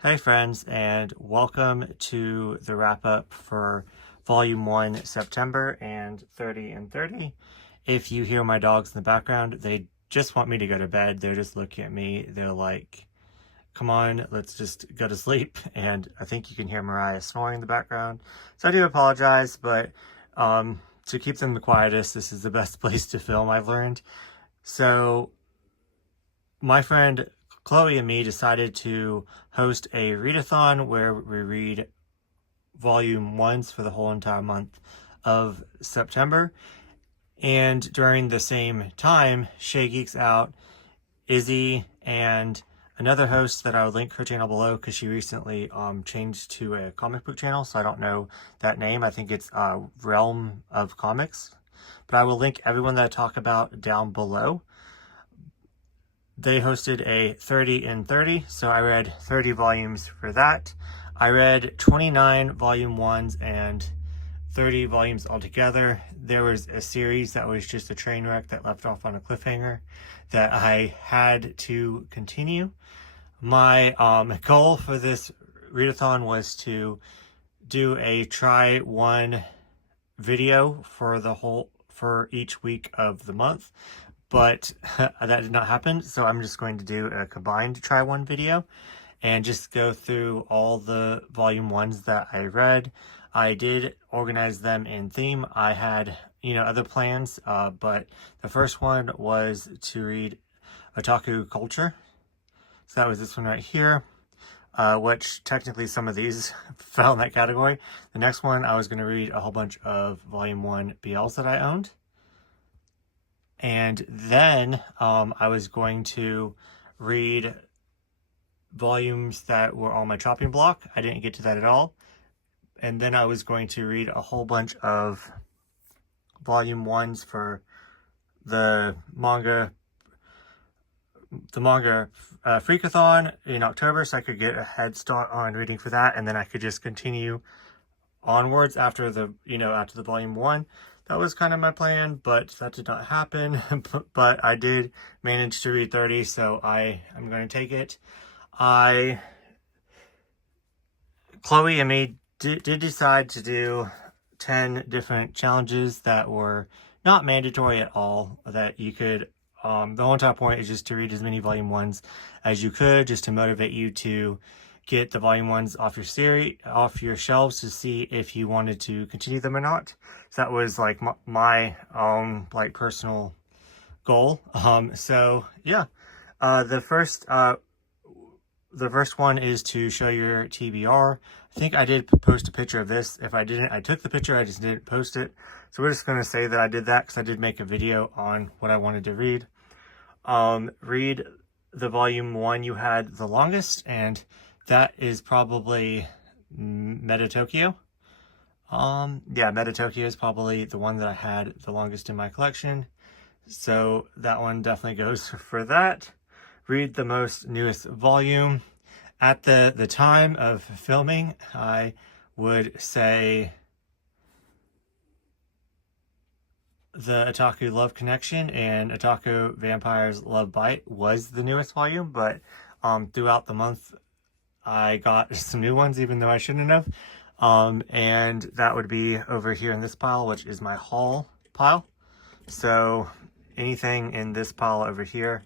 Hey friends, and welcome to the wrap up for Volume 1 September and 30 and 30. If you hear my dogs in the background, they just want me to go to bed. They're just looking at me. They're like, come on, let's just go to sleep. And I think you can hear Mariah snoring in the background. So I do apologize, but to keep them the quietest, this is the best place to film, I've learned. So my friend Chloe and me decided to host a readathon where we read volume ones for the whole entire month of September. And during the same time, Shay Geeks Out, Izzy, and another host that I would link her channel below because she recently changed to a comic book channel, so I don't know that name. I think it's Realm of Comics. But I will link everyone that I talk about down below. They hosted a 30 and 30, so I read 30 volumes for that. I read 29 volume ones and 30 volumes altogether. There was a series that was just a train wreck that left off on a cliffhanger that I had to continue. My goal for this readathon was to do a try one video for each week of the month, but that did not happen, so I'm just going to do a combined try one video and just go through all the volume ones that I read. I did organize them in theme. I had, other plans, but the first one was to read Otaku Culture. So that was this one right here, which technically some of these fell in that category. The next one, I was going to read a whole bunch of volume 1 BLs that I owned. And then I was going to read volumes that were on my chopping block. I didn't get to that at all. And then I was going to read a whole bunch of volume ones for the manga Freakathon in October, so I could get a head start on reading for that, and then I could just continue onwards after the volume 1. That was kind of my plan, but that did not happen. But I did manage to read 30, so I'm going to take it. Chloe and me did decide to do 10 different challenges that were not mandatory at all, that you could, the whole entire point is just to read as many volume 1s as you could, just to motivate you to get the volume 1s off your shelves to see if you wanted to continue them or not. So that was like my personal goal. So yeah, the first one is to show your TBR. I think I did post a picture of this. If I didn't, I took the picture, I just didn't post it. So we're just going to say that I did that because I did make a video on what I wanted to read. Read the volume 1 you had the longest, and that is probably Metatokyo. Yeah, Metatokyo is probably the one that I had the longest in my collection. So that one definitely goes for that. Read the most newest volume. At the time of filming, I would say the Otaku Love Connection and Otaku Vampires Love Bite was the newest volume, but throughout the month I got some new ones, even though I shouldn't have. And that would be over here in this pile, which is my haul pile. So anything in this pile over here,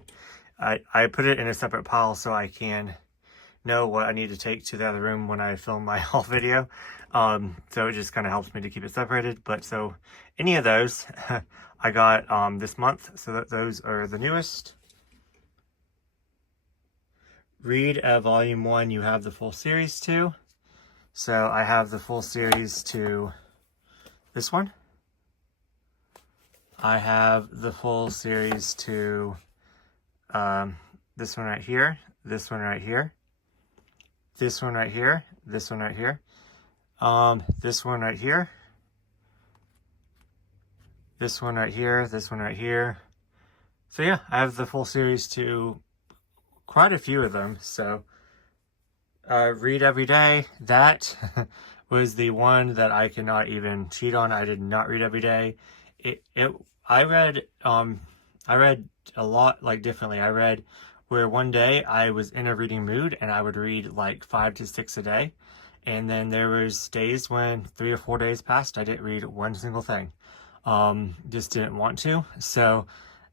I put it in a separate pile so I can know what I need to take to the other room when I film my haul video. So it just kind of helps me to keep it separated. But so any of those I got this month, so that those are the newest. Read volume 1 you have the full series to. So I have the full series to this one. I have the full series to this one right here, this one right here, this one right here, this one right here, this one right here, this one right here, this one right here. So yeah, I have the full series to quite a few of them. So read every day. That was the one that I cannot even cheat on. I did not read every day. I read a lot, like, differently. I read where one day I was in a reading mood and I would read like 5 to 6 a day. And then there was days when 3 or 4 days passed, I didn't read one single thing. Just didn't want to. So,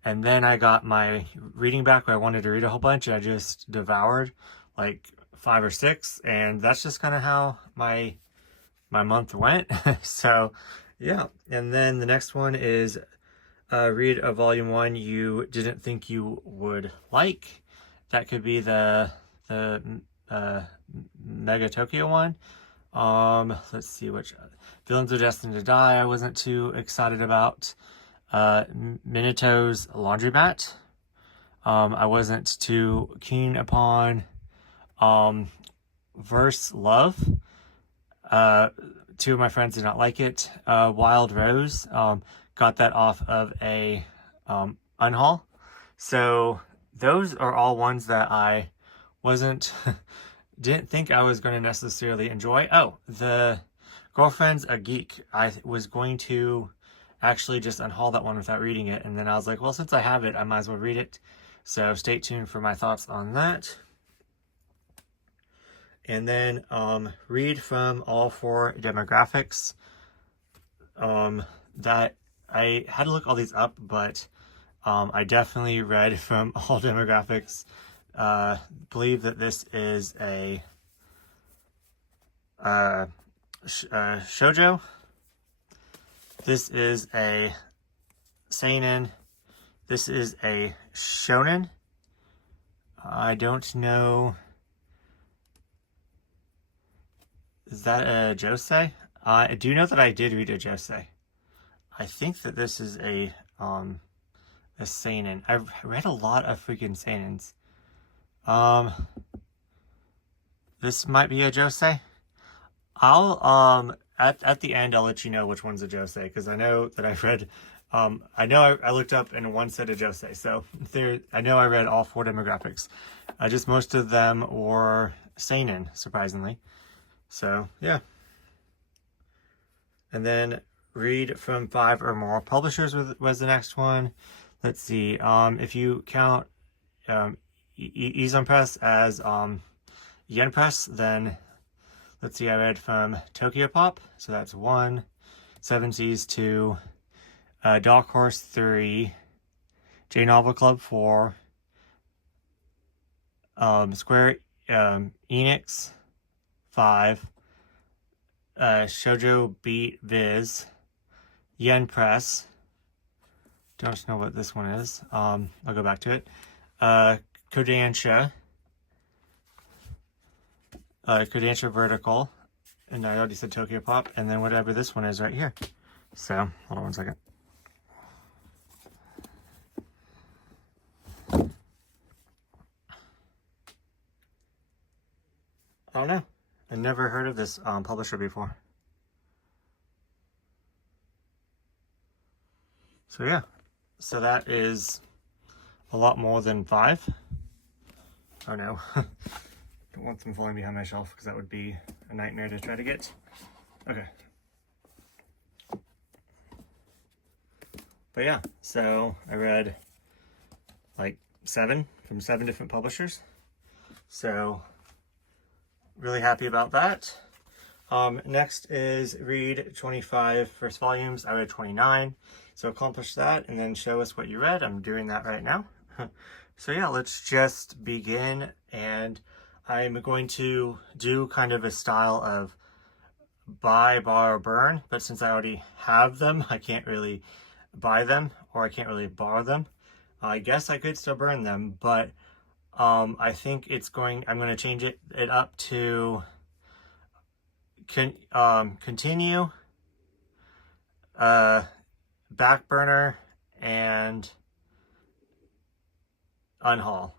and then I got my reading back where I wanted to read a whole bunch. And I just devoured like 5 or 6. And that's just kind of how my month went. So yeah. And then the next one is read a volume 1 you didn't think you would like. That could be the Mega Tokyo one. Let's see which. Villains Are Destined to Die I wasn't too excited about. Minato's Laundromat I wasn't too keen upon. Verse Love, 2 of my friends did not like it. Wild Rose, got that off of a unhaul. So those are all ones that I wasn't didn't think I was going to necessarily enjoy. Oh, the Girlfriend's a Geek. I was going to actually just unhaul that one without reading it, and then I was like, well, since I have it, I might as well read it. So stay tuned for my thoughts on that. And then read from all 4 demographics. That I had to look all these up, but I definitely read from all demographics. Believe that this is a shoujo. This is a seinen. This is a shonen. I don't know. Is that a josei? I do know that I did read a josei. I think that this is a seinen. I've read a lot of freaking seinens. This might be a josei. I'll at the end I'll let you know which one's a josei, because I know that I've read I know I looked up and one said a josei, so I know I read all 4 demographics. Just most of them were seinen, surprisingly. So yeah. And then read from 5 or more publishers was the next one. Let's see. If you count Eizon Press as Yen Press, then let's see. I read from Tokyo Pop, so that's 1. Seven Seas 2. Dark Horse 3. J Novel Club 4. Square Enix 5. Shoujo Beat Viz. Yen Press. Don't know what this one is. I'll go back to it. Kodansha. Kodansha Vertical. And I already said Tokyo Pop. And then whatever this one is right here. So, hold on one second. I don't know. I never heard of this publisher before. So yeah. So that is a lot more than 5. Oh no. Don't want them falling behind my shelf, because that would be a nightmare to try to get. Okay. But yeah, so I read like 7 from 7 different publishers. So really happy about that. Next is read 25 first volumes. I read 29. So accomplish that and then show us what you read. I'm doing that right now. So yeah, let's just begin. And I'm going to do kind of a style of buy, borrow, burn. But since I already have them, I can't really buy them, or I can't really borrow them. I guess I could still burn them, but I think I'm going to change it up to continue, back burner, and unhaul.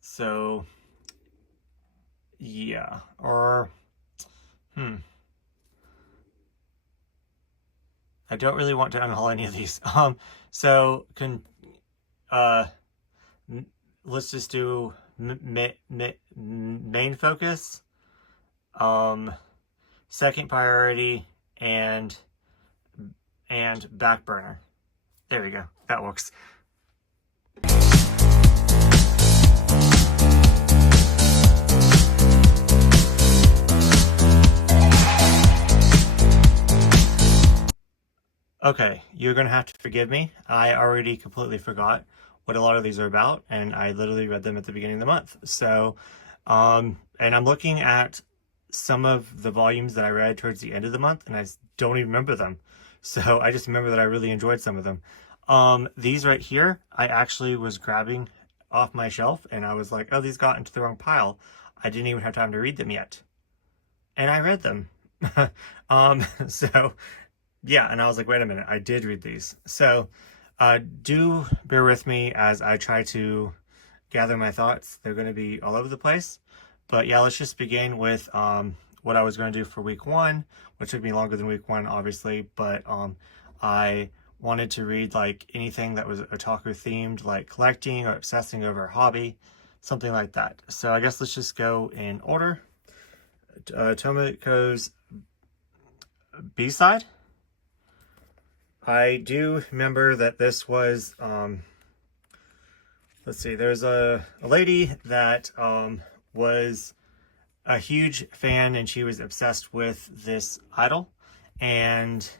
So yeah, or I don't really want to unhaul any of these. So let's just do main focus, second priority, and back burner. There we go. That works. Okay, you're gonna have to forgive me. I already completely forgot what a lot of these are about, and I literally read them at the beginning of the month. So, and I'm looking at some of the volumes that I read towards the end of the month, and don't even remember them. So I just remember that I really enjoyed some of them. These right here, I actually was grabbing off my shelf, and I was like, oh, these got into the wrong pile. I didn't even have time to read them yet, and I read them. So yeah, and I was like, wait a minute, I did read these. So do bear with me as I try to gather my thoughts. They're going to be all over the place. But yeah, let's just begin with what I was going to do for week 1, which took me longer than week 1, obviously. But I wanted to read like anything that was otaku themed, like collecting or obsessing over a hobby, something like that. So I guess let's just go in order. Tomiko's B-side. I do remember that this was, let's see, there's a lady that was a huge fan, and she was obsessed with this idol, and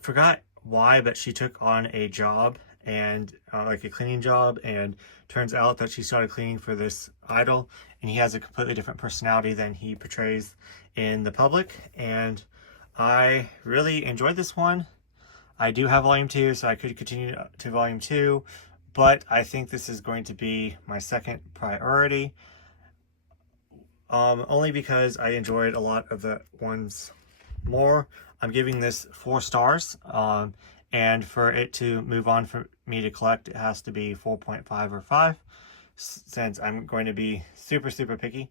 forgot why, but she took on a job, and like a cleaning job, and turns out that she started cleaning for this idol, and he has a completely different personality than he portrays in the public, and I really enjoyed this one. I do have volume 2, so I could continue to volume 2, but I think this is going to be my second priority, only because I enjoyed a lot of the ones more. I'm giving this 4 stars, and for it to move on for me to collect, it has to be 4.5 or 5, since I'm going to be super, super picky.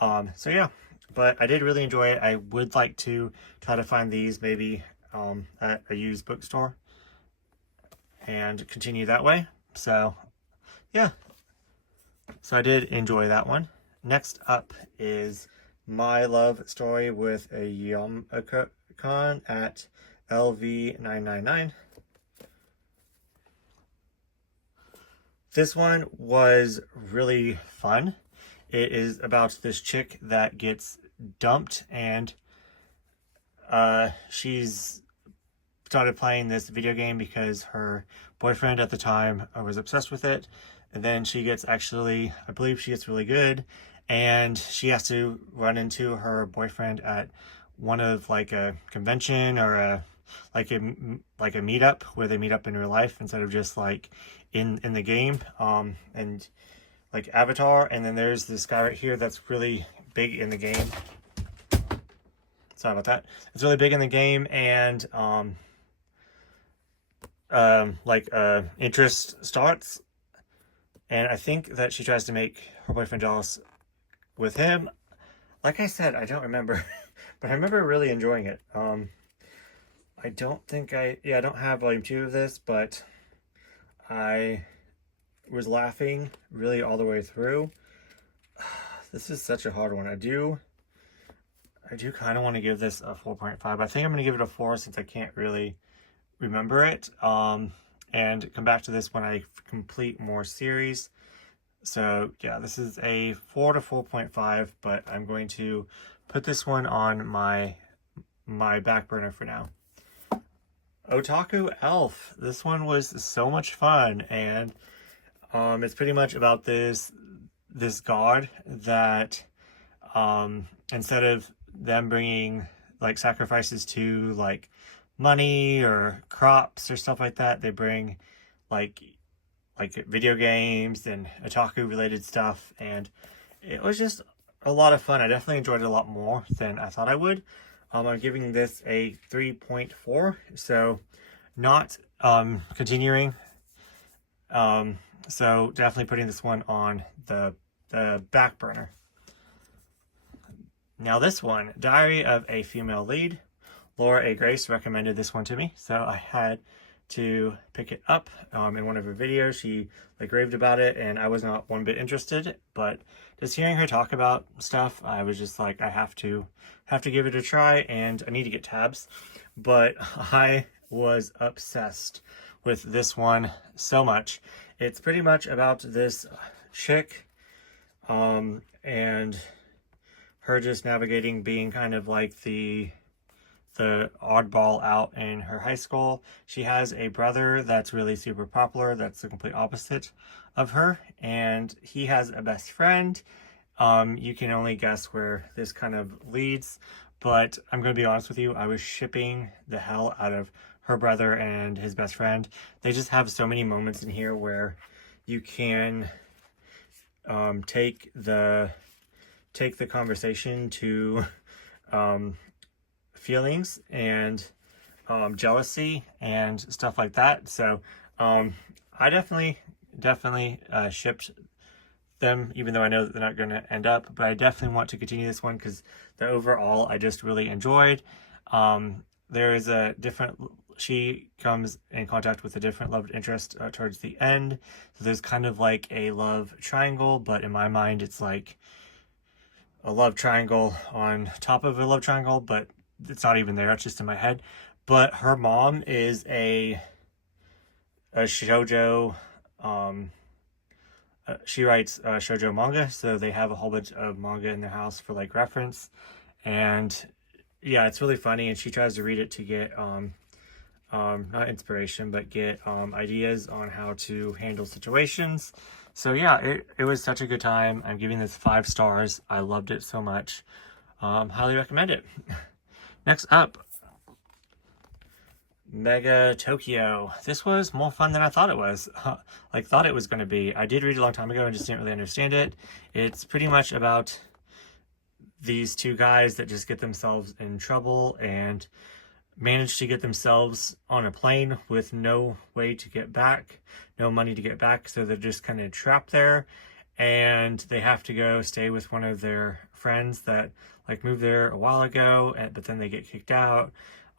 So yeah, but I did really enjoy it. I would like to try to find these maybe at a used bookstore and continue that way. So yeah, so I did enjoy that one. Next up is My Love Story with a Yomicon at LV999. This one was really fun. It is about this chick that gets dumped, and she's started playing this video game because her boyfriend at the time was obsessed with it. And then she gets I believe she gets really good, and she has to run into her boyfriend at one of like a convention or a meetup where they meet up in real life instead of just like in the game, and like Avatar. And then there's this guy right here that's really big in the game. Sorry about that. It's really big in the game, and interest starts, and I think that she tries to make her boyfriend jealous with him. Like I said, I don't remember, but I remember really enjoying it. I don't think I don't have volume 2 of this, but I was laughing really all the way through. This is such a hard one. I do kind of want to give this a 4.5. I think I'm going to give it a 4 since I can't really remember it, and come back to this when I complete more series. So yeah, this is a 4 to 4.5, but I'm going to put this one on my back burner for now. Otaku Elf. This one was so much fun, and it's pretty much about this god that instead of them bringing like sacrifices to like money or crops or stuff like that, they bring like video games and otaku related stuff, and it was just a lot of fun. I definitely enjoyed it a lot more than I thought I would. I'm giving this a 3.4, so not continuing. So definitely putting this one on the back burner. Now this one, Diary of a Female Lead. Laura A. Grace recommended this one to me, so I had to pick it up. In one of her videos, she like raved about it, and I was not one bit interested, but just hearing her talk about stuff, I was just like, I have to give it a try, and I need to get tabs. But I was obsessed with this one so much. It's pretty much about this chick, and her just navigating being kind of like the the oddball out in her high school. She has a brother that's really super popular, that's the complete opposite of her, and he has a best friend. You can only guess where this kind of leads, but I'm going to be honest with you, I was shipping the hell out of her brother and his best friend. They just have so many moments in here where you can take the conversation to feelings and jealousy and stuff like that. So I definitely shipped them, even though I know that they're not going to end up, but I definitely want to continue this one because the overall I just really enjoyed. There is a different, she comes in contact with a different love interest towards the end, so there's kind of like a love triangle, but in my mind it's like a love triangle on top of a love triangle, but it's not even there, it's just in my head. But her mom is a shoujo, she writes shoujo manga, so they have a whole bunch of manga in their house for like reference, and yeah, it's really funny, and she tries to read it to get not inspiration, but get ideas on how to handle situations. So yeah, it was such a good time. I'm giving this 5 stars. I loved it so much. Highly recommend it. Next up, Mega Tokyo. This was more fun than I thought it was. Thought it was going to be. I did read it a long time ago and just didn't really understand it. It's pretty much about these 2 guys that just get themselves in trouble and manage to get themselves on a plane with no way to get back, no money to get back, so they're just kind of trapped there, and they have to go stay with one of their friends that like moved there a while ago, but then they get kicked out.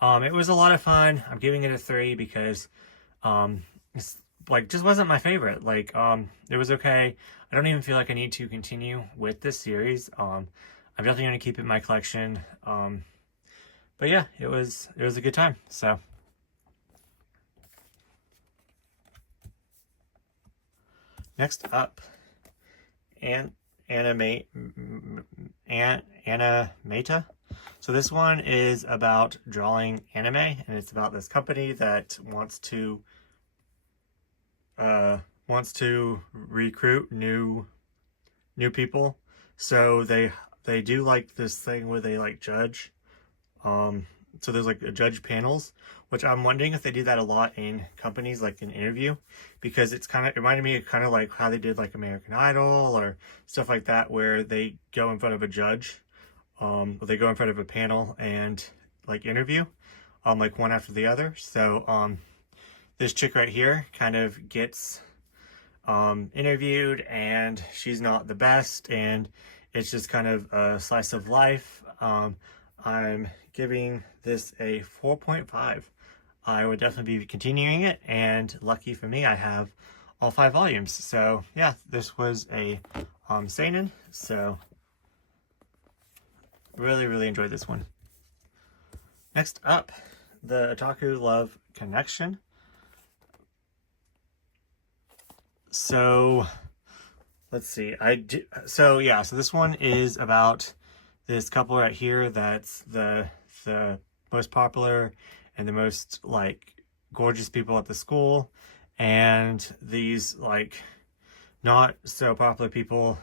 It was a lot of fun. I'm giving it a 3 because it's like just wasn't my favorite. It was okay. I don't even feel like I need to continue with this series. I'm definitely going to keep it in my collection. But yeah, it was a good time. So next up, Animata. So this one is about drawing anime, and it's about this company that wants to recruit new people. So they do like this thing where they like judge. So there's like judge panels, which I'm wondering if they do that a lot in companies, like an interview, because it reminded me of kind of like how they did like American Idol or stuff like that, where they go in front of a judge, they go in front of a panel and like interview, like one after the other. So this chick right here kind of gets interviewed, and she's not the best, and it's just kind of a slice of life. I'm giving this a 4.5. I would definitely be continuing it, and lucky for me, I have all 5 volumes. So yeah, this was a seinen, so really enjoyed this one. Next up, the Otaku Love Connection. So let's see. So this one is about this couple right here that's the most popular and the most like gorgeous people at the school, and these like not so popular people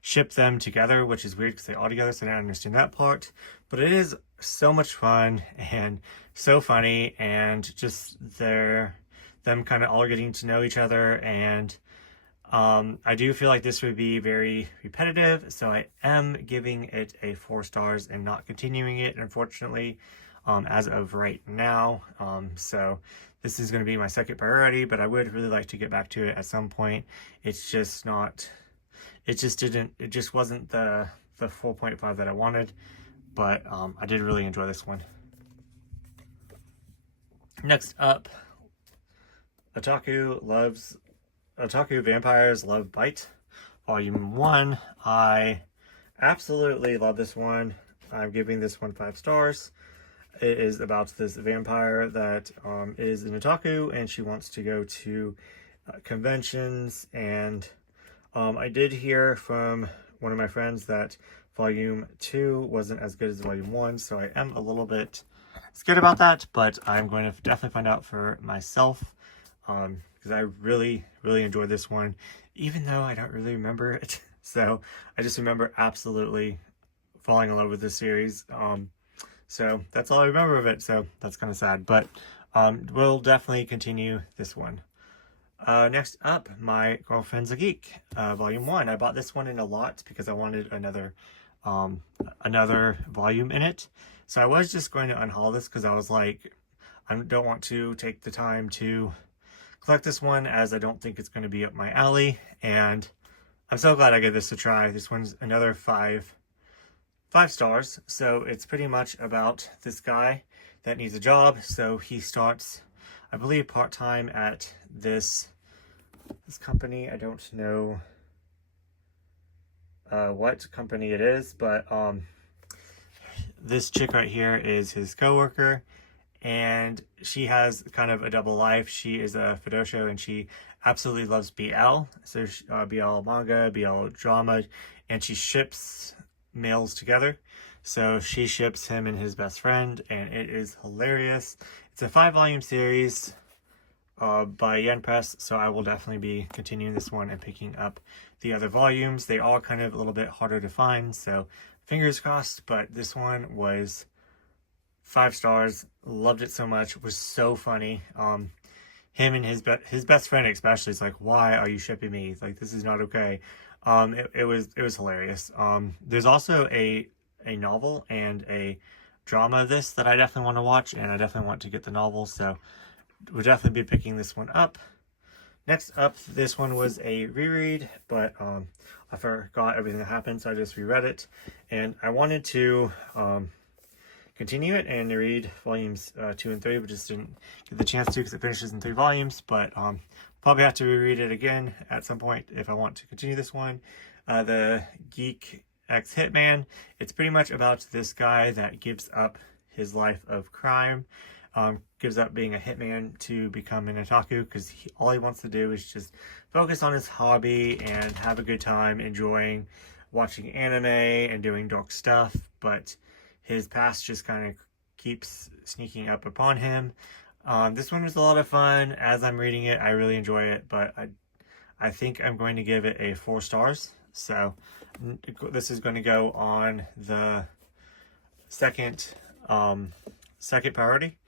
ship them together, which is weird because they're all together, so I don't understand that part. But it is so much fun and so funny, and just them kind of all getting to know each other. And I do feel like this would be very repetitive, so I am giving it a 4 stars and not continuing it, unfortunately, as of right now. So this is going to be my second priority, but I would really like to get back to it at some point. It's just not, it just wasn't the 4.5 that I wanted, but I did really enjoy this one. Next up, Otaku Vampires Love Bite, Volume 1. I absolutely love this one. I'm giving this one 5 stars. It is about this vampire that is an otaku, and she wants to go to conventions. And I did hear from one of my friends that Volume 2 wasn't as good as Volume 1, so I am a little bit scared about that, but I'm going to definitely find out for myself, because I really enjoyed this one, even though I don't really remember it. So I just remember absolutely falling in love with this series. So that's all I remember of it. So that's kind of sad, but we'll definitely continue this one. Next up, My Girlfriend's a Geek, Volume 1. I bought this one in a lot because I wanted another volume in it. So I was just going to unhaul this because I was like, I don't want to take the time to collect this one as I don't think it's going to be up my alley. And I'm so glad I gave this a try. This one's another five stars. So it's pretty much about this guy that needs a job. So he starts, I believe, part-time at this company. I don't know what company it is, but this chick right here is his coworker, and she has kind of a double life. She is a Fedosho, and she absolutely loves BL, so BL manga, BL drama, and she ships males together. So she ships him and his best friend, and it is hilarious. It's a 5-volume series by Yen Press, so I will definitely be continuing this one and picking up the other volumes. They are kind of a little bit harder to find, so fingers crossed, but this one was 5 stars. Loved it so much. It was so funny. Him and his best friend especially is like, why are you shipping me? It's like, this is not okay. It was hilarious. There's also a novel and a drama of this that I definitely want to watch, and I definitely want to get the novel, so we'll definitely be picking this one up. Next up, this one was a reread, but I forgot everything that happened, so I just reread it, and I wanted to continue it and read volumes 2 and 3, but just didn't get the chance to because it finishes in 3 volumes, but probably have to reread it again at some point if I want to continue this one. The Geek X Hitman, it's pretty much about this guy that gives up his life of crime, gives up being a hitman to become an otaku because all he wants to do is just focus on his hobby and have a good time enjoying watching anime and doing dark stuff, but his past just kind of keeps sneaking up upon him. This one was a lot of fun. As I'm reading it, I really enjoy it, but I think I'm going to give it a 4 stars. So this is going to go on the second priority.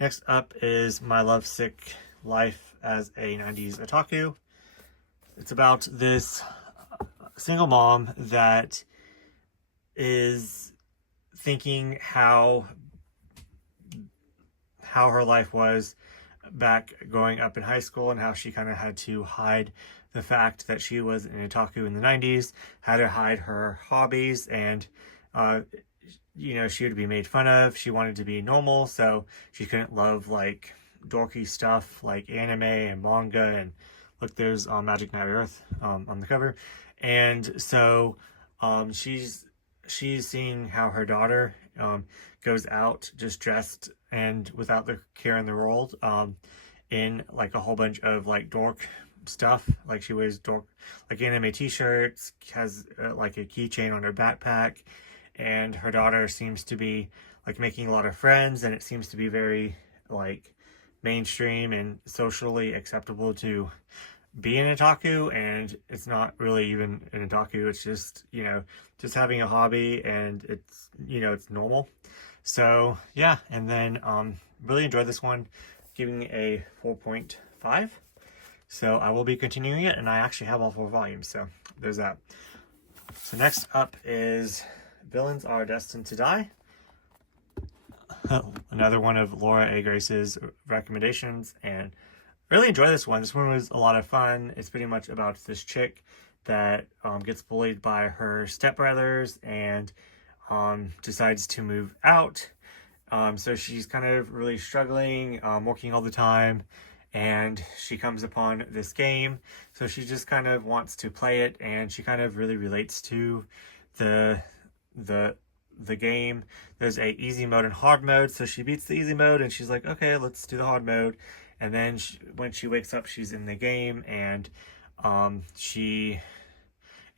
Next up is My Lovesick Life as a 90s Otaku. It's about this single mom that is thinking how her life was back growing up in high school and how she kind of had to hide the fact that she was an otaku in the 90s, had to hide her hobbies, and she would be made fun of. She wanted to be normal, so she couldn't love like dorky stuff like anime and manga, and look, there's Magic Knight Earth on the cover. And so she's seeing how her daughter goes out just dressed and without the care in the world, in like a whole bunch of like dork stuff. Like she wears dork like anime t-shirts, has like a keychain on her backpack, and her daughter seems to be like making a lot of friends, and it seems to be very like mainstream and socially acceptable to be an otaku, and it's not really even an otaku. It's just, just having a hobby, and it's, it's normal. So yeah, and then really enjoyed this one, giving a 4.5. So I will be continuing it, and I actually have all 4 volumes, so there's that. So next up is Villains Are Destined to Die. Another one of Laura A. Grace's recommendations, and really enjoy this one. This one was a lot of fun. It's pretty much about this chick that gets bullied by her stepbrothers and decides to move out. So she's kind of really struggling, working all the time, and she comes upon this game. So she just kind of wants to play it, and she kind of really relates to the game. There's a easy mode and hard mode, so she beats the easy mode, and she's like, okay, let's do the hard mode. And then when she wakes up, she's in the game, and in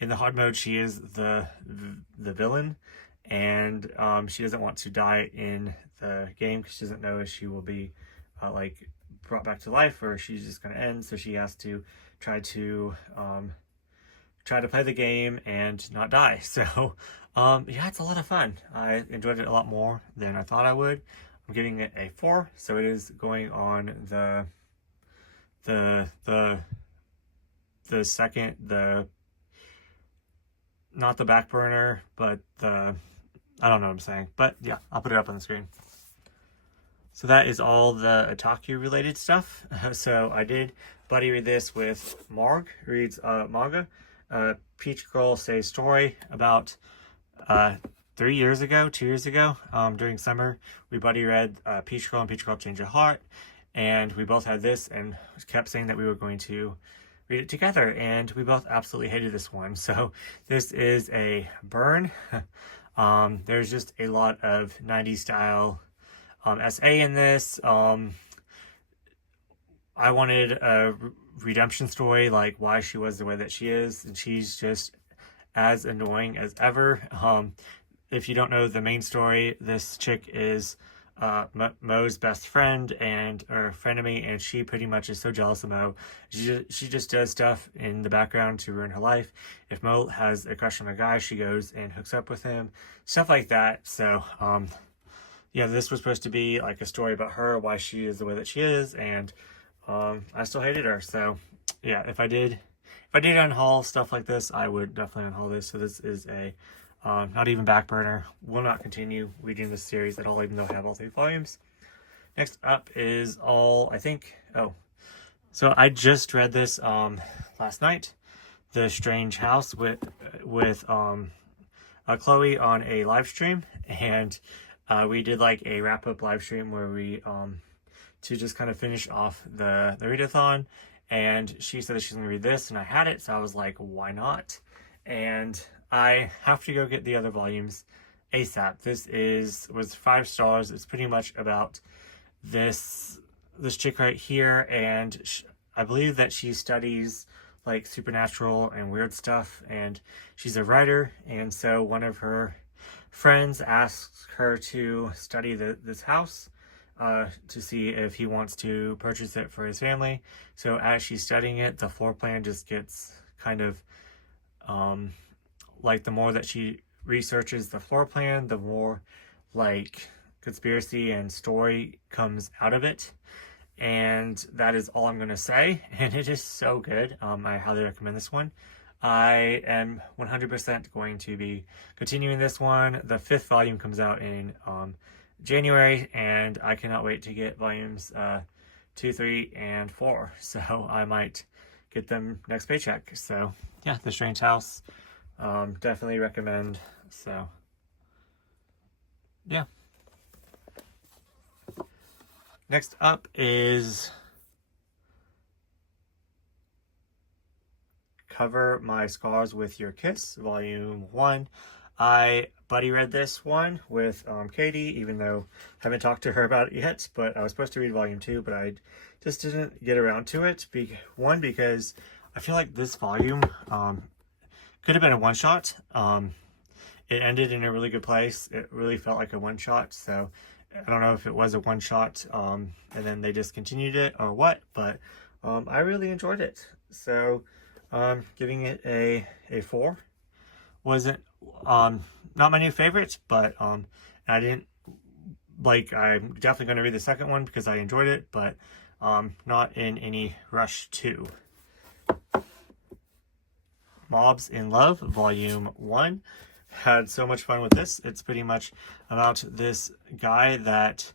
the hard mode, she is the villain, and she doesn't want to die in the game because she doesn't know if she will be like brought back to life or she's just going to end. So she has to try to play the game and not die. So yeah, it's a lot of fun. I enjoyed it a lot more than I thought I would. I'm giving it a 4, so it is going on the second, not the back burner, but I don't know what I'm saying, but yeah, I'll put it up on the screen. So that is all the otaku related stuff. So I did buddy read this with Marg, reads manga. Peach Girl Says Story. About 2 years ago, during summer, we buddy read Peach Girl and Peach Girl Change Your Heart, and we both had this and kept saying that we were going to read it together, and we both absolutely hated this one. So this is a burn. There's just a lot of 90s style SA in this. I wanted a redemption story, like why she was the way that she is, and she's just as annoying as ever. If you don't know the main story, this chick is Mo's best friend or frenemy, and she pretty much is so jealous of Mo. She just does stuff in the background to ruin her life. If Mo has a crush on a guy, she goes and hooks up with him, stuff like that. So yeah, this was supposed to be like a story about her, why she is the way that she is, and I still hated her. So yeah, if I did unhaul stuff like this, I would definitely unhaul this. So this is a not even back burner. Will not continue reading this series at all, even though I have all 3 volumes. Next up is so I just read this last night, The Strange House, with Chloe on a live stream, and we did like a wrap up live stream where we to just kind of finish off the readathon, and she said that she's gonna read this, and I had it, so I was like, why not? And I have to go get the other volumes ASAP. This was 5 stars. It's pretty much about this chick right here, and I believe that she studies like supernatural and weird stuff, and she's a writer, and so one of her friends asks her to study this house to see if he wants to purchase it for his family. So as she's studying it, the floor plan just gets kind of like, the more that she researches the floor plan, the more like conspiracy and story comes out of it. And that is all I'm going to say. And it is so good. I highly recommend this one. I am 100% going to be continuing this one. The 5th volume comes out in January, and I cannot wait to get volumes 2, 3, and 4. So I might get them next paycheck. So yeah, The Strange House. Definitely recommend. So yeah. Next up is Cover My Scars with Your Kiss, Volume 1. I buddy read this one with Katie, even though I haven't talked to her about it yet, but I was supposed to read Volume 2, but I just didn't get around to it. One, because I feel like this volume could have been a one-shot. It ended in a really good place. It really felt like a one-shot, so I don't know if it was a one-shot and then they just continued it or what, but I really enjoyed it. So giving it a 4. Wasn't not my new favorite, but I didn't like, I'm definitely going to read the second one because I enjoyed it, but not in any rush to. Mobs in Love, Volume 1. Had so much fun with this. It's pretty much about this guy that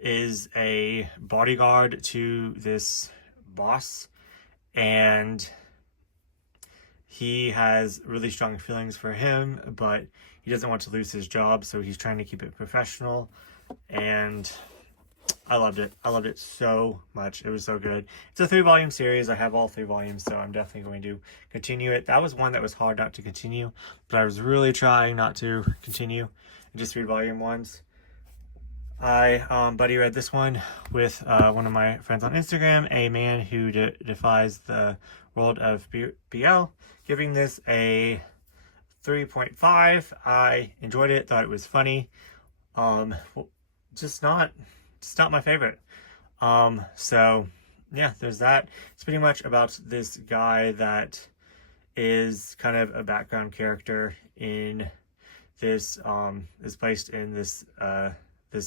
is a bodyguard to this boss, and he has really strong feelings for him, but he doesn't want to lose his job, so he's trying to keep it professional. And I loved it. I loved it so much. It was so good. It's a 3-volume series. I have all 3 volumes, so I'm definitely going to continue it. That was one that was hard not to continue, but I was really trying not to continue and just read volume 1s. I buddy read this one with one of my friends on Instagram, a man who defies the world of BL, giving this a 3.5. I enjoyed it, thought it was funny. Well, just not my favorite. So yeah, there's that. It's pretty much about this guy that is kind of a background character in this is placed in this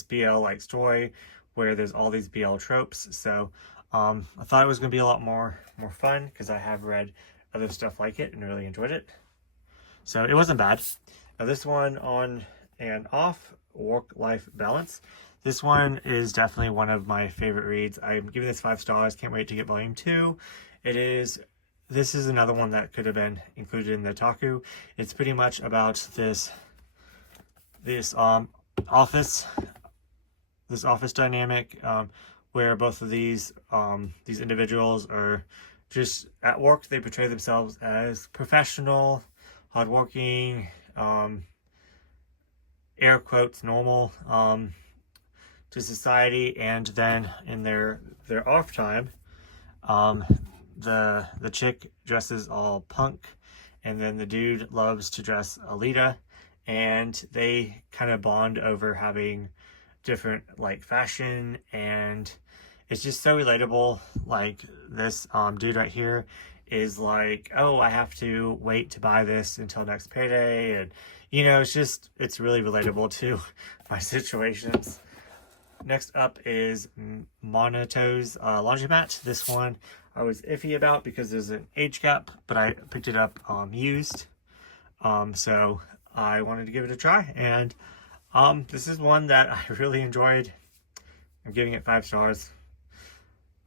BL like story where there's all these BL tropes. So I thought it was going to be a lot more fun because I have read other stuff like it and really enjoyed it. So it wasn't bad. Now this one, On and Off, Work-Life Balance. This one is definitely one of my favorite reads. I'm giving this 5 stars. Can't wait to get volume 2. This is another one that could have been included in the Otaku. It's pretty much about this office dynamic where both of these individuals are just at work. They portray themselves as professional, hardworking, air quotes normal to society, and then in their off time, the chick dresses all punk, and then the dude loves to dress Alita, and they kind of bond over having different like fashion, and it's just so relatable. Like this dude right here is like, oh, I have to wait to buy this until next payday, and you know, it's really relatable to my situations. Next up is Monato's Laundromat. This one I was iffy about because there's an age gap, but I picked it up used. So I wanted to give it a try, and this is one that I really enjoyed. I'm giving it 5 stars.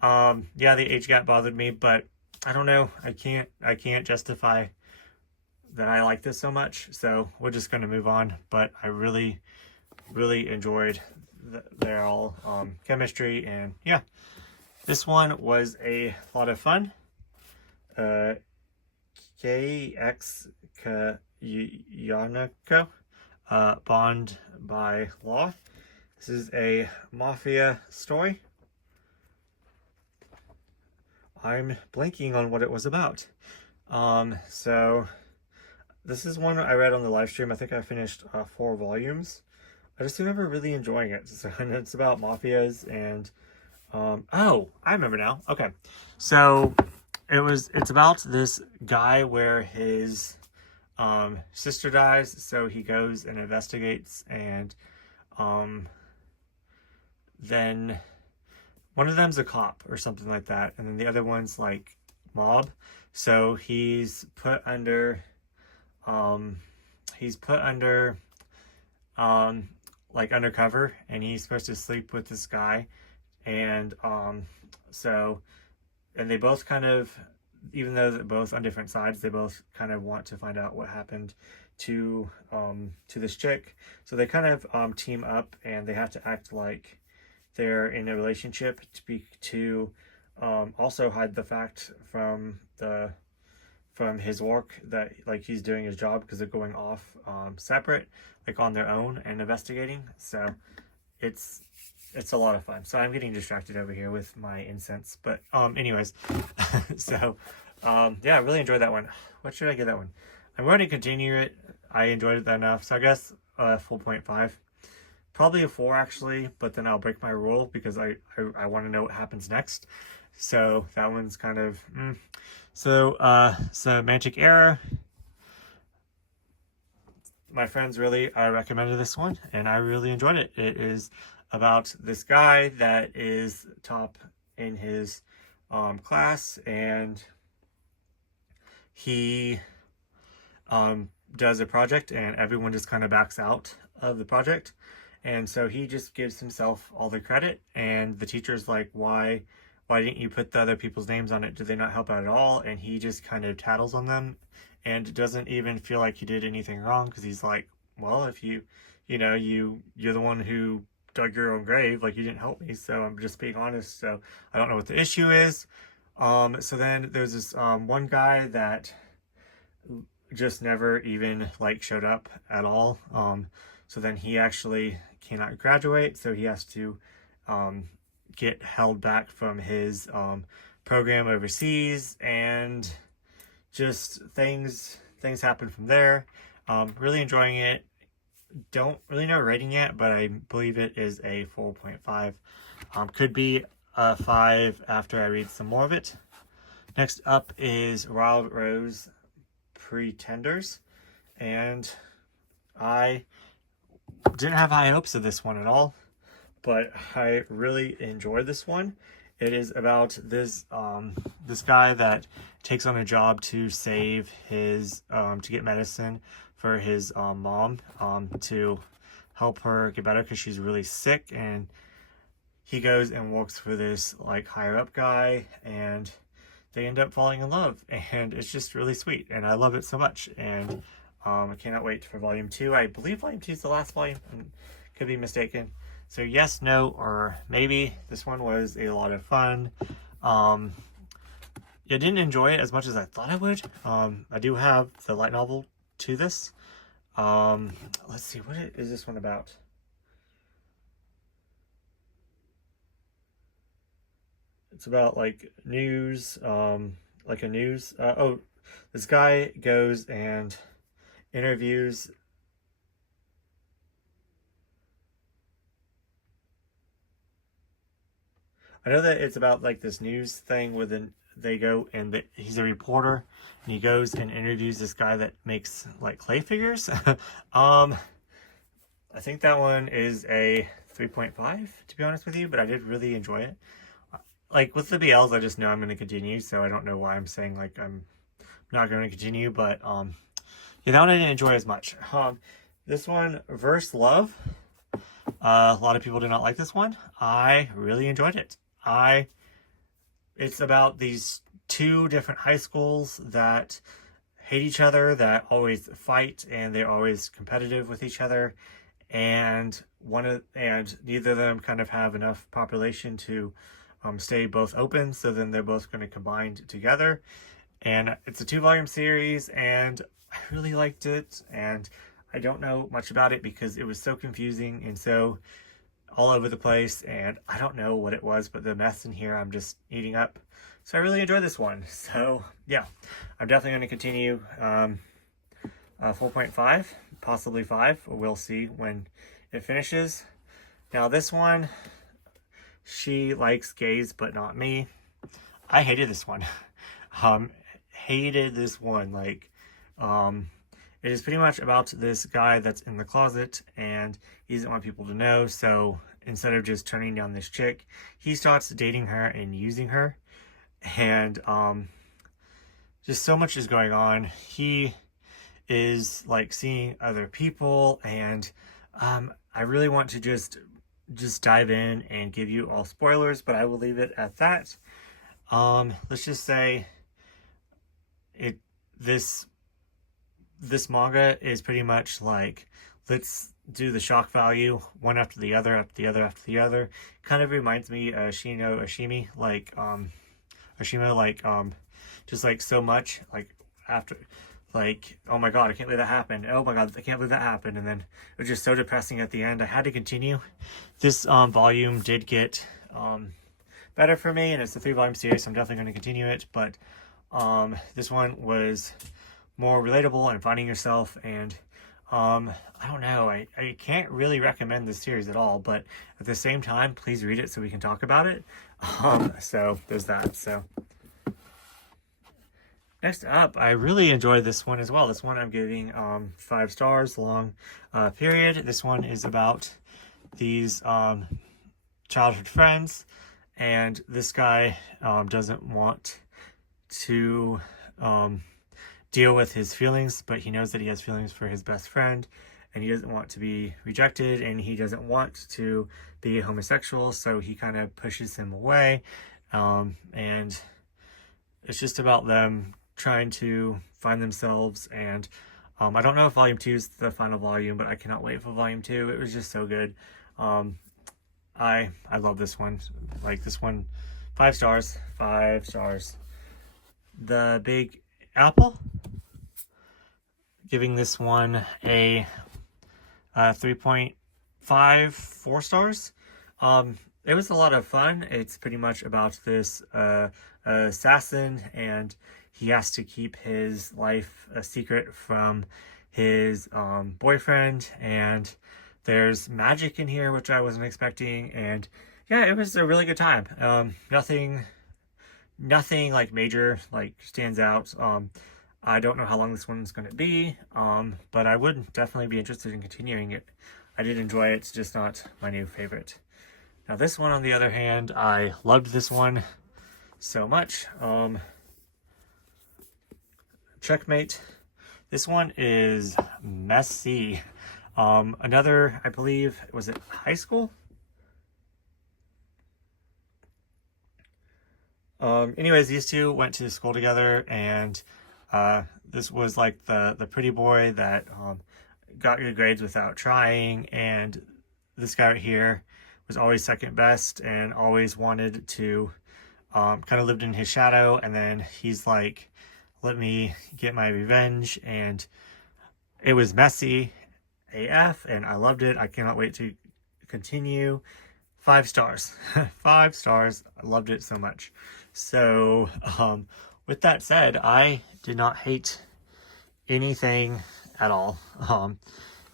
Yeah, the age gap bothered me, but I don't know. I can't justify that I like this so much, so we're just going to move on. But I really enjoyed their all chemistry, and yeah, this one was a lot of fun. KX Yanako, Bond by Law. This is a mafia story. I'm blanking on what it was about. So this is one I read on the live stream. I think I finished 4 volumes. I just remember really enjoying it. So, and it's about mafias and oh, I remember now. Okay. So it's about this guy where his sister dies, so he goes and investigates, and then one of them's a cop or something like that, and then the other one's like mob. So he's put under like undercover, and he's supposed to sleep with this guy, and and they both kind of, even though they're both on different sides, they both kind of want to find out what happened to this chick. So they kind of team up, and they have to act like they're in a relationship to also hide the fact from his work that like he's doing his job, because they're going off separate, like on their own and investigating. So it's a lot of fun. So I'm getting distracted over here with my incense, but anyways, so yeah, I really enjoyed that one. What should I give that one? I'm going to continue it. I enjoyed it enough, so I guess 4.5. Probably a 4 actually, but then I'll break my rule because I want to know what happens next. So that one's kind of So Magic Era. My friends really recommended this one, and I really enjoyed it. It is about this guy that is top in his class, and he does a project, and everyone just kind of backs out of the project, and so he just gives himself all the credit, and the teacher's like, why didn't you put the other people's names on it? Did they not help out at all? And he just kind of tattles on them and doesn't even feel like he did anything wrong, because he's like, well, if you're the one who dug your own grave, like you didn't help me, so I'm just being honest, so I don't know what the issue is. So then there's this one guy that just never even like showed up at all. So then he actually cannot graduate, so he has to get held back from his program overseas, and just things happen from there. Really enjoying it. Don't really know rating yet, but I believe it is a 4.5. Could be a 5 after I read some more of it. Next up is Wild Rose Pretenders, and I didn't have high hopes of this one at all, but I really enjoyed this one. It is about this this guy that takes on a job to save his to get medicine for his mom to help her get better because she's really sick, and he goes and works for this like higher up guy, and they end up falling in love, and it's just really sweet, and I love it so much. And I cannot wait for volume 2. I believe volume 2 is the last volume. Could be mistaken. So yes, no, or maybe. This one was a lot of fun. I didn't enjoy it as much as I thought I would. I do have the light novel to this. Let's see, what is this one about? It's about like news, like a news. Oh, this guy goes and interviews. I know that it's about like this news thing with they go and he's a reporter, and he goes and interviews this guy that makes like clay figures. I think that one is a 3.5 to be honest with you, but I did really enjoy it. Like with the BLs, I just know I'm going to continue, so I don't know why I'm saying like I'm not going to continue, but yeah, that one I didn't enjoy as much. This one, Verse Love, a lot of people did not like this one. I really enjoyed it. It's about these two different high schools that hate each other, that always fight, and they're always competitive with each other, and neither of them kind of have enough population to stay both open, so then they're both going to combine together. And it's a 2-volume series, and I really liked it, and I don't know much about it because it was so confusing and so all over the place, and I don't know what it was, but the mess in here I'm just eating up. So I really enjoyed this one. So yeah, I'm definitely going to continue 4.5, possibly 5. We'll see when it finishes. Now this one, She Likes Gays But Not Me. I hated this one. Hated this one. Like, it is pretty much about this guy that's in the closet, and he doesn't want people to know, so instead of just turning down this chick, he starts dating her and using her, and just so much is going on. He is like seeing other people, and I really want to just dive in and give you all spoilers, but I will leave it at that. Let's just say this manga is pretty much like, let's do the shock value one after the other, after the other, after the other. Kind of reminds me of Shino Oshimi, like Oshima, like just like so much, like after, like, oh my god, I can't believe that happened, oh my god, I can't believe that happened, and then it was just so depressing at the end. I had to continue. This volume did get better for me, and it's a 3-volume series, so I'm definitely going to continue it, but this one was more relatable and finding yourself, and I don't know, I can't really recommend this series at all, but at the same time, please read it so we can talk about it. So there's that. So next up, I really enjoyed this one as well. This one I'm giving 5 stars, long period. This one is about these childhood friends, and this guy doesn't want to deal with his feelings, but he knows that he has feelings for his best friend, and he doesn't want to be rejected, and he doesn't want to be homosexual, so he kind of pushes him away, and it's just about them trying to find themselves. And I don't know if volume 2 is the final volume, but I cannot wait for volume 2. It was just so good. I love this one. Like, this one, 5 stars. 5 stars. The Big Apple, giving this one a 3.5, 4 stars. It was a lot of fun. It's pretty much about this assassin, and he has to keep his life a secret from his boyfriend, and there's magic in here, which I wasn't expecting, and yeah, it was a really good time. Nothing like major like stands out. I don't know how long this one's going to be, but I would definitely be interested in continuing it. I did enjoy it, it's just not my new favorite. Now this one, on the other hand, I loved this one so much. Checkmate. This one is messy. Another, I believe, was it high school? Anyways, these two went to school together, and this was like the pretty boy that got good grades without trying, and this guy right here was always second best and always wanted to kind of lived in his shadow, and then he's like, let me get my revenge, and it was messy AF, and I loved it. I cannot wait to continue. 5 stars. 5 stars. I loved it so much. So with that said, I did not hate anything at all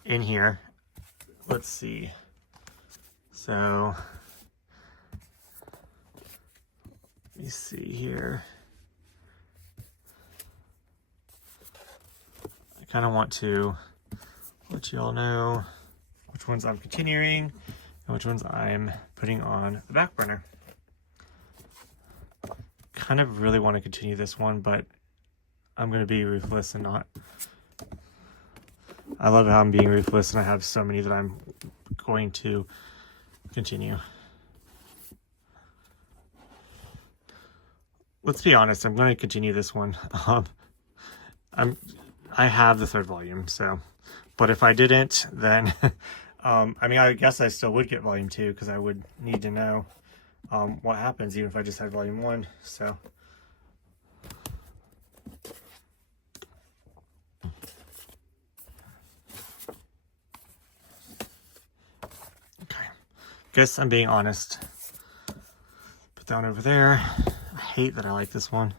in here. Let's see. So let me see here. I kind of want to let you all know which ones I'm continuing and which ones I'm putting on the back burner. Kind of really want to continue this one, but I'm going to be ruthless and not. I love how I'm being ruthless, and I have so many that I'm going to continue. Let's be honest, I'm going to continue this one. I have the 3rd volume, so, but if I didn't, then I mean, I guess I still would get volume 2, because I would need to know what happens even if I just had volume 1. So okay, guess I'm being honest. Put that one over there. I hate that I like this one.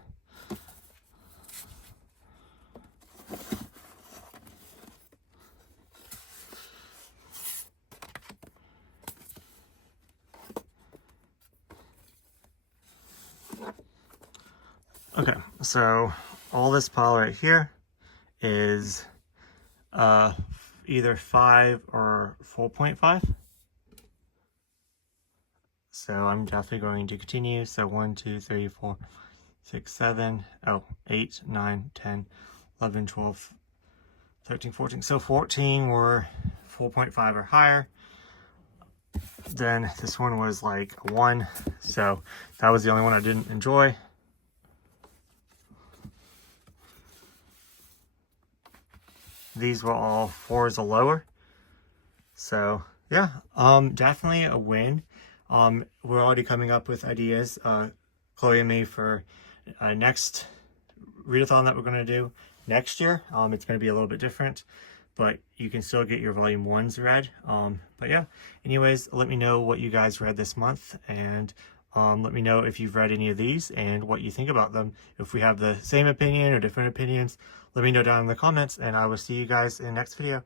Okay, so all this pile right here is either 5 or 4.5. So I'm definitely going to continue. So 1, 2, 3, 4, 6, 7, 8, 9, 10, 11, 12, 13, 14. So 14 were 4.5 or higher. Then this one was like a 1. So that was the only one I didn't enjoy. These were all 4s or lower. So yeah, definitely a win. We're already coming up with ideas, Chloe and me, for next readathon that we're going to do next year. It's going to be a little bit different, but you can still get your volume 1s read. But yeah, anyways, let me know what you guys read this month, and let me know if you've read any of these and what you think about them. If we have the same opinion or different opinions, let me know down in the comments, and I will see you guys in the next video.